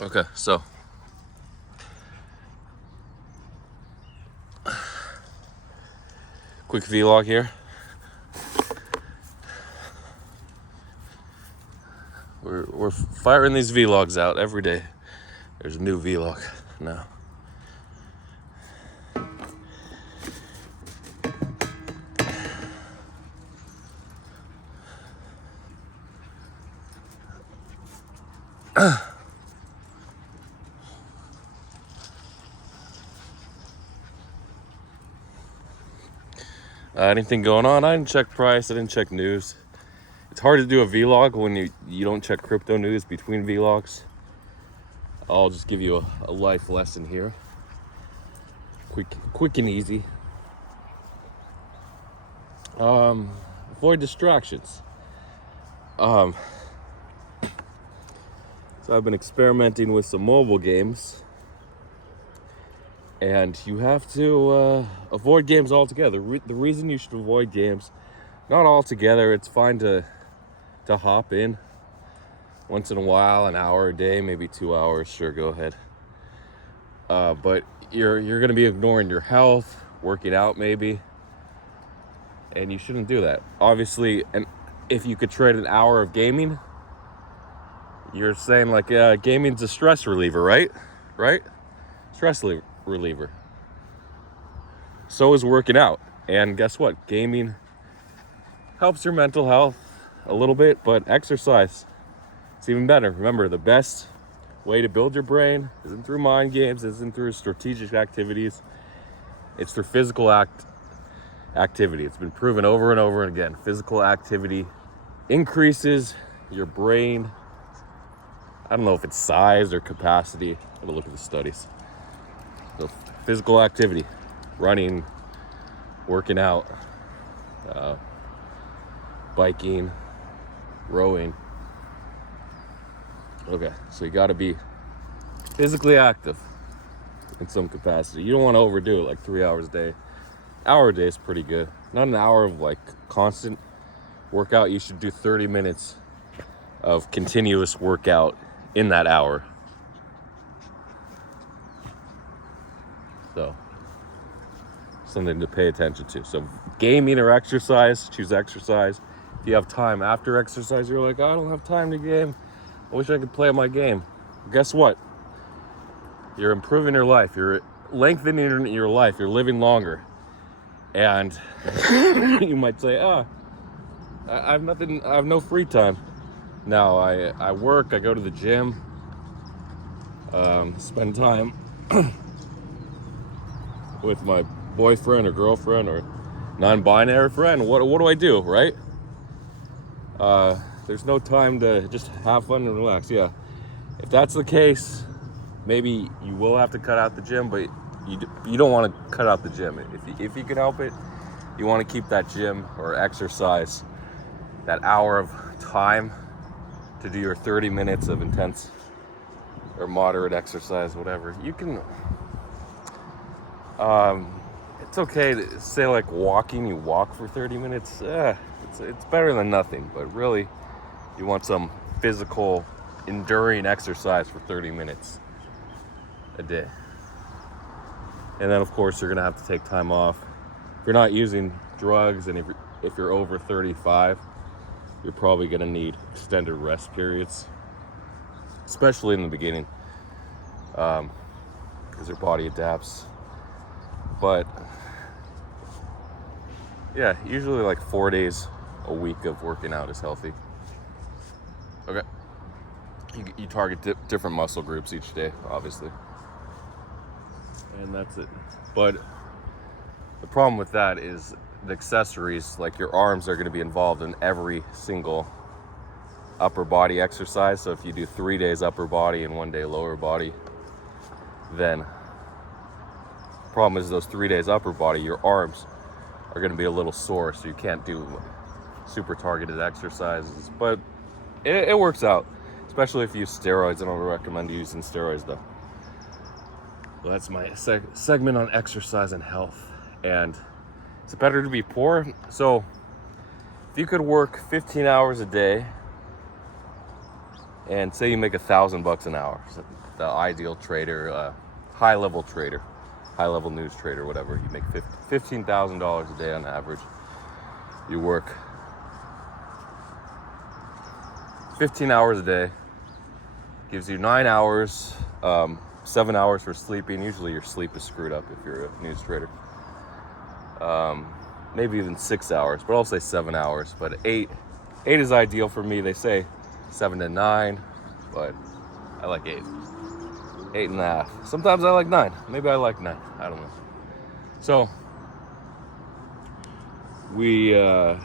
Okay, so quick vlog here. We're firing these vlogs out every day. There's a new vlog now. Anything going on? I didn't check price. I didn't check news. It's hard to do a vlog when you don't check crypto news between vlogs. I'll just give you a life lesson here. Quick and easy. Avoid distractions. So I've been experimenting with some mobile games, and you have to avoid games altogether. The reason you should avoid games, not altogether, it's fine to hop in once in a while, an hour a day, maybe 2 hours, sure, go ahead. But you're gonna be ignoring your health, working out maybe, and you shouldn't do that. Obviously, and if you could trade an hour of gaming, you're saying like gaming's a stress reliever, right? Stress reliever. So is working out. And guess what? Gaming helps your mental health a little bit, but exercise, it's even better. Remember, the best way to build your brain isn't through mind games, isn't through strategic activities. It's through physical activity. It's been proven over and over again. Physical activity increases your brain. I don't know if it's size or capacity. I'm gonna look at the studies. So physical activity, running, working out, biking, rowing. Okay, so you gotta be physically active in some capacity. You don't wanna overdo it, like 3 hours a day. Hour a day is pretty good. Not an hour of like constant workout. You should do 30 minutes of continuous workout in that hour. So, something to pay attention to. So, gaming or exercise, choose exercise. If you have time after exercise, you're like, I don't have time to game. I wish I could play my game. Guess what? You're improving your life. You're lengthening your life. You're living longer. And you might say, I have nothing. I have no free time. Now I work. I go to the gym. Spend time with my boyfriend or girlfriend or non-binary friend. What do I do, right? There's no time to just have fun and relax. Yeah, if that's the case, maybe you will have to cut out the gym, but you don't want to cut out the gym. If you can help it, you want to keep that gym or exercise, that hour of time to do your 30 minutes of intense or moderate exercise, whatever. You can, it's okay to say like walking, you walk for 30 minutes. It's better than nothing, but really you want some physical, enduring exercise for 30 minutes a day. And then of course you're gonna have to take time off. If you're not using drugs and if you're over 35, you're probably gonna need extended rest periods, especially in the beginning, because your body adapts. But yeah, usually like 4 days a week of working out is healthy. Okay. You target different muscle groups each day, obviously. And that's it. But the problem with that is the accessories, like your arms, are going to be involved in every single upper body exercise. So if you do 3 days upper body and 1 day lower body, then the problem is those 3 days upper body, your arms are going to be a little sore, so you can't do super targeted exercises. But it works out, especially if you use steroids. I don't recommend using steroids though. Well, that's my segment on exercise and health. And is it better to be poor? So if you could work 15 hours a day and say you make $1,000 an hour. So the ideal trader, high-level trader, high-level news trader, whatever. You make $15,000 a day on average. You work 15 hours a day. Gives you 9 hours, 7 hours for sleeping. Usually your sleep is screwed up if you're a news trader. Maybe even 6 hours, but I'll say 7 hours. But eight is ideal for me. They say 7 to 9, but I like 8. 8.5. Sometimes I like 9. Maybe I like 9. I don't know. So you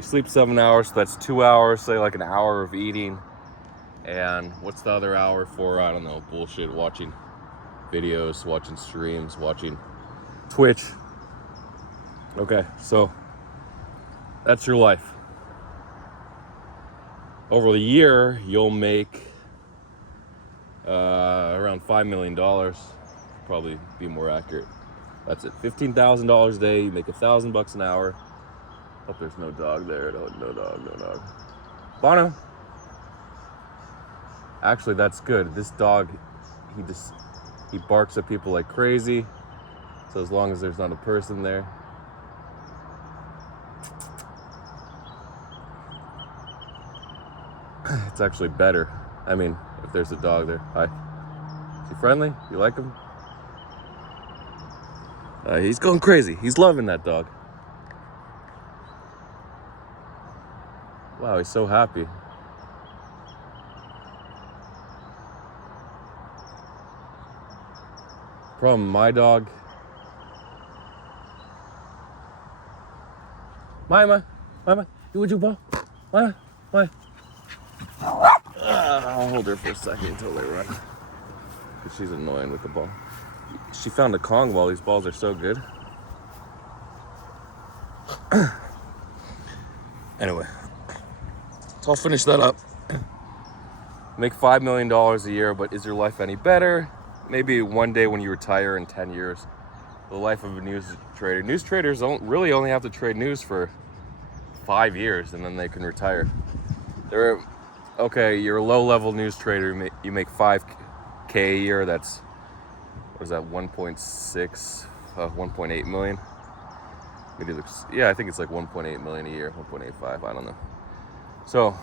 sleep 7 hours, so that's 2 hours, say like an hour of eating. And what's the other hour for? I don't know, bullshit, watching videos, watching streams, watching Twitch. Okay, so that's your life. Over the year, you'll make around $5 million. Probably be more accurate. That's it. $15,000 a day. You make $1,000 an hour. Hope there's no dog there. No dog. Bono. Actually, that's good. This dog, he barks at people like crazy. So as long as there's not a person there. It's actually better. I mean, if there's a dog there. Hi. Is he friendly? You like him? He's going crazy. He's loving that dog. Wow, he's so happy. Problem, my dog. Mama, you would you ball? Mama. I'll hold her for a second until they run. Because she's annoying with the ball. She found a Kong ball. These balls are so good. Anyway, so I'll finish that up. Make $5 million a year, but is your life any better? Maybe one day when you retire in 10 years. The life of a news trader. News traders don't really only have to trade news for 5 years and then they can retire. Okay, you're a low-level news trader. You make $5K a year. That's, what is that, 1.6, 1.8 million? Yeah, I think it's like 1.8 million a year, 1.85, I don't know. So,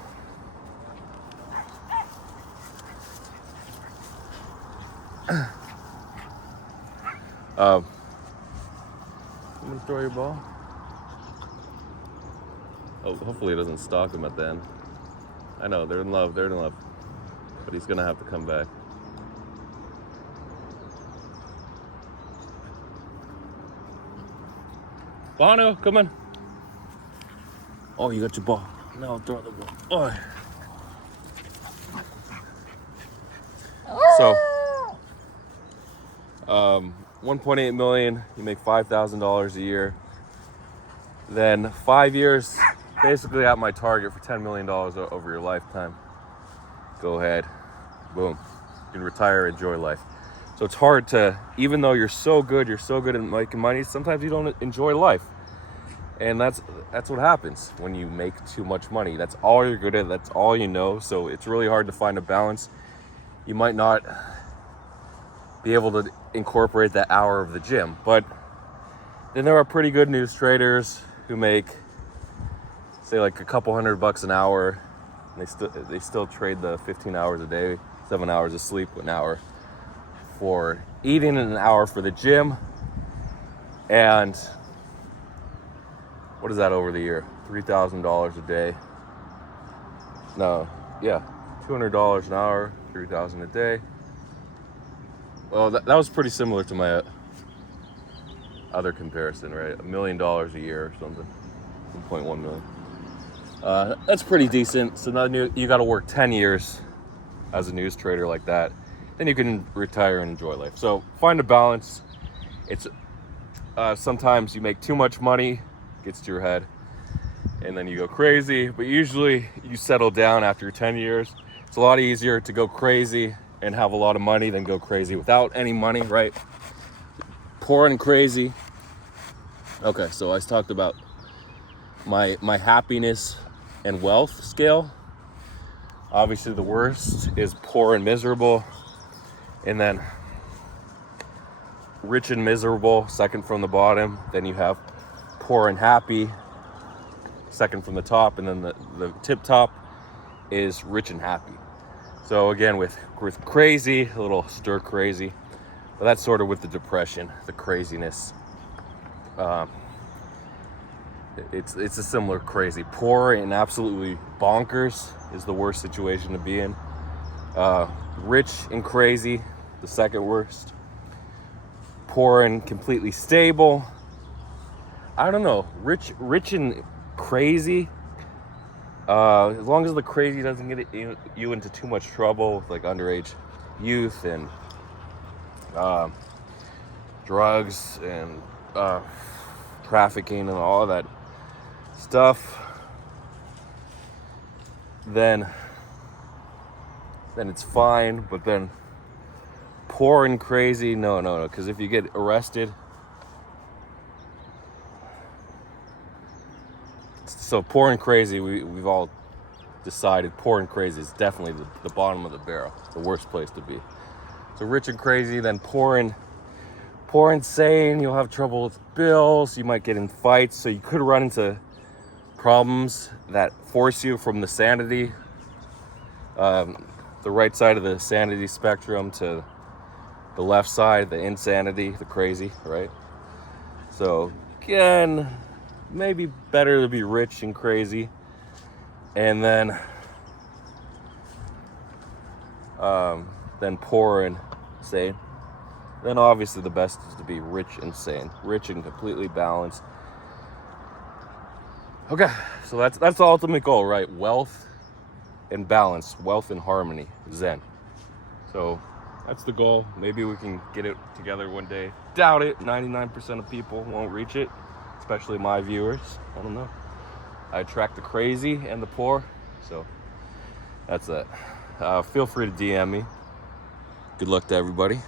I'm gonna throw your ball. Oh, hopefully it doesn't stalk him at the end. I know, they're in love. But he's gonna have to come back. Bono, come on. Oh, you got your ball. Now throw the ball. Oh. So, 1.8 million, you make $5,000 a year. Then 5 years, basically at my target for $10 million over your lifetime. Go ahead, boom. You can retire, enjoy life. So it's hard to, even though you're so good at making money, sometimes you don't enjoy life. And that's what happens when you make too much money. That's all you're good at, that's all you know. So it's really hard to find a balance. You might not be able to incorporate that hour of the gym, but then there are pretty good news traders who make, say, like a couple $100 an hour. And they still trade the 15 hours a day, 7 hours of sleep, an hour for eating, and an hour for the gym. And what is that over the year? $3,000 a day. No, yeah, $200 an hour, $3,000 a day. Well, that was pretty similar to my other comparison, right? $1 million a year or something, 1.1 million. That's pretty decent. So now you got to work 10 years as a news trader like that. Then you can retire and enjoy life. So find a balance. It's sometimes you make too much money, gets to your head, and then you go crazy. But usually you settle down after 10 years. It's a lot easier to go crazy and have a lot of money than go crazy without any money, right? Poor and crazy. Okay, so I talked about my happiness and wealth scale. Obviously, the worst is poor and miserable, and then rich and miserable, second from the bottom. Then you have poor and happy, second from the top, and then the tip top is rich and happy. So again, with crazy, a little stir crazy, but that's sort of with the depression, the craziness. It's a similar crazy. Poor and absolutely bonkers is the worst situation to be in. Rich and crazy, the second worst. Poor and completely stable. I don't know. Rich and crazy. As long as the crazy doesn't get you into too much trouble with like underage youth and drugs and trafficking and all of that stuff, then it's fine. But then poor and crazy, no, because if you get arrested, so poor and crazy, we've all decided poor and crazy is definitely the bottom of the barrel, the worst place to be. So rich and crazy, then poor and sane, you'll have trouble with bills, you might get in fights, so you could run into problems that force you from the sanity, the right side of the sanity spectrum, to the left side, the insanity, the crazy, right? So again, maybe better to be rich and crazy, and then poor and sane. Then obviously the best is to be rich and sane, rich and completely balanced. Okay, so that's the ultimate goal, right? Wealth and balance, wealth and harmony, Zen. So that's the goal. Maybe we can get it together one day. Doubt it. 99% of people won't reach it, especially my viewers. I don't know. I attract the crazy and the poor, so that's it. Feel free to DM me. Good luck to everybody.